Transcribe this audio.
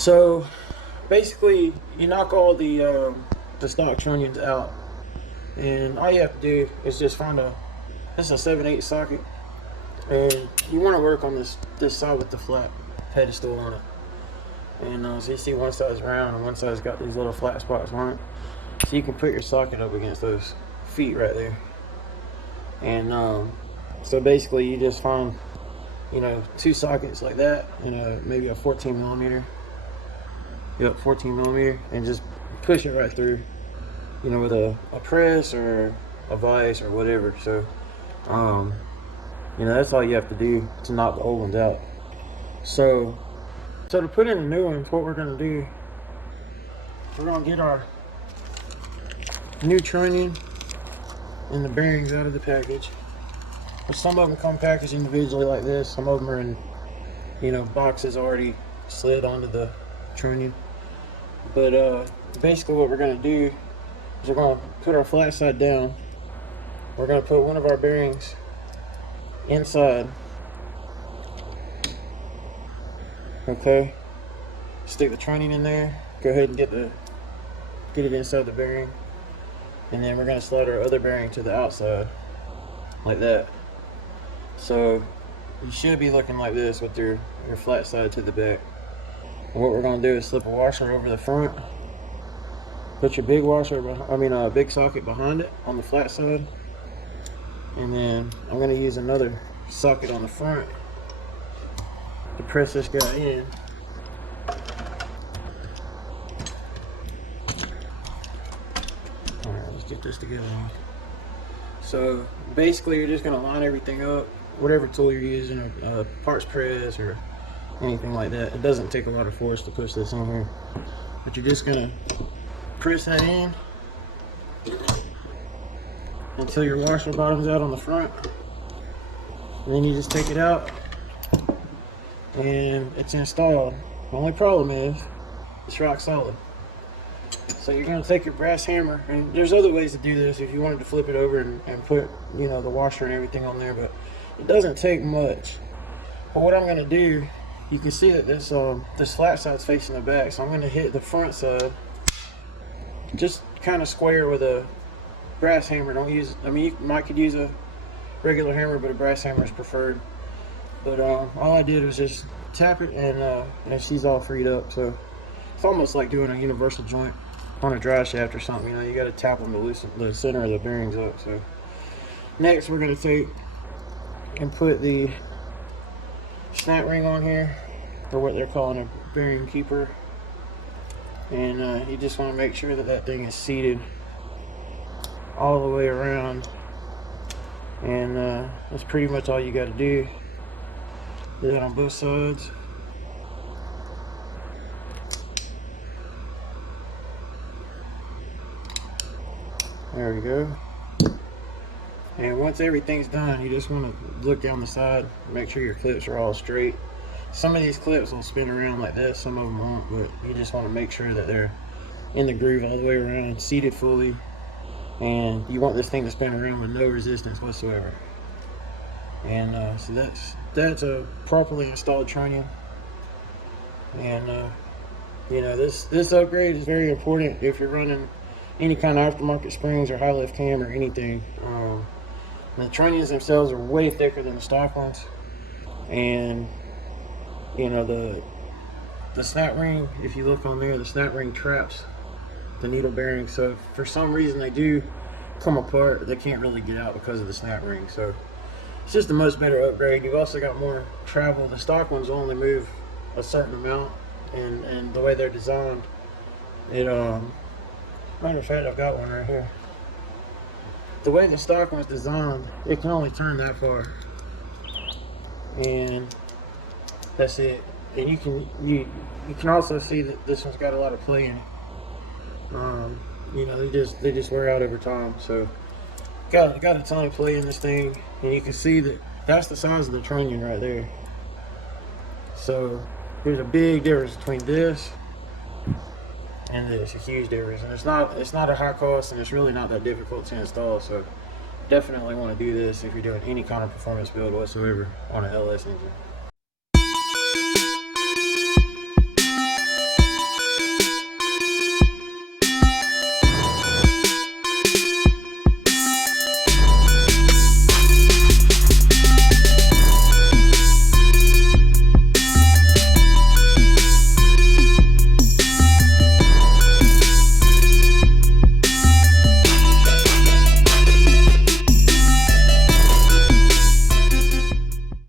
So basically, you knock all the stock trunnions out, and all you have to do is just find this is a 7/8 socket, and you want to work on this side with the flat pedestal on it. And so you see one side's round and one side's got these little flat spots on it, so you can put your socket up against those feet right there. And so basically you just find, you know, two sockets like that, and maybe a 14 millimeter. Yep, 14 millimeter, and just push it right through, you know, with a press or a vise or whatever. So you know, that's all you have to do to knock the old ones out. So to put in the new ones, what we're going to do, we're going to get our new trunnion and the bearings out of the package. But some of them come packaged individually like this. Some of them are in, you know, boxes already slid onto the trunnion. But basically what we're going to do is we're going to put our flat side down. We're going to put one of our bearings inside. Okay, stick the trunnion in there, go ahead and get it inside the bearing, and then we're going to slide our other bearing to the outside like that. So you should be looking like this with your flat side to the back. And what we're going to do is slip a washer over the front, put your big washer, big socket behind it on the flat side, and then I'm going to use another socket on the front to press this guy in. Alright, let's get this together. So basically you're just going to line everything up, whatever tool you're using, a parts press or anything like that. It doesn't take a lot of force to push this in here, but you're just going to press that in until your washer bottom's out on the front, and then you just take it out and it's installed. The only problem is it's rock solid. So you're going to take your brass hammer, and there's other ways to do this if you wanted to flip it over and put, you know, the washer and everything on there, but it doesn't take much. But what I'm going to do, you can see that this flat side's facing the back, so I'm going to hit the front side just kind of square with a brass hammer. Don't use, you could use a regular hammer, but a brass hammer is preferred. But all I did was just tap it, and she's all freed up. So it's almost like doing a universal joint on a drive shaft or something. You know, you got to tap them to loosen the center of the bearings up. So next we're going to take and put the snap ring on here, or what they're calling a bearing keeper. And you just want to make sure that that thing is seated all the way around, and that's pretty much all you got to do. Do that on both sides. There we go. And once everything's done, you just want to look down the side, make sure your clips are all straight. Some of these clips will spin around like this, some of them won't, but you just want to make sure that they're in the groove all the way around, seated fully, and you want this thing to spin around with no resistance whatsoever. And so that's a properly installed trunnion. And you know, this upgrade is very important if you're running any kind of aftermarket springs or high lift cam or anything. The trunnions themselves are way thicker than the stock ones, and you know, the snap ring, if you look on there, the snap ring traps the needle bearing, so if for some reason they do come apart, they can't really get out because of the snap ring. So it's just the most better upgrade. You've also got more travel. The stock ones only move a certain amount, and the way they're designed, it matter of fact, I've got one right here. The way the stock one's designed, it can only turn that far, and that's it. And you can also see that this one's got a lot of play in it. You know, they just wear out over time. So got a ton of play in this thing, and you can see that that's the size of the trunnion right there. So there's a big difference between this and this, a huge difference, and it's not a high cost, and it's really not that difficult to install. So definitely want to do this if you're doing any kind of performance build whatsoever on an LS engine.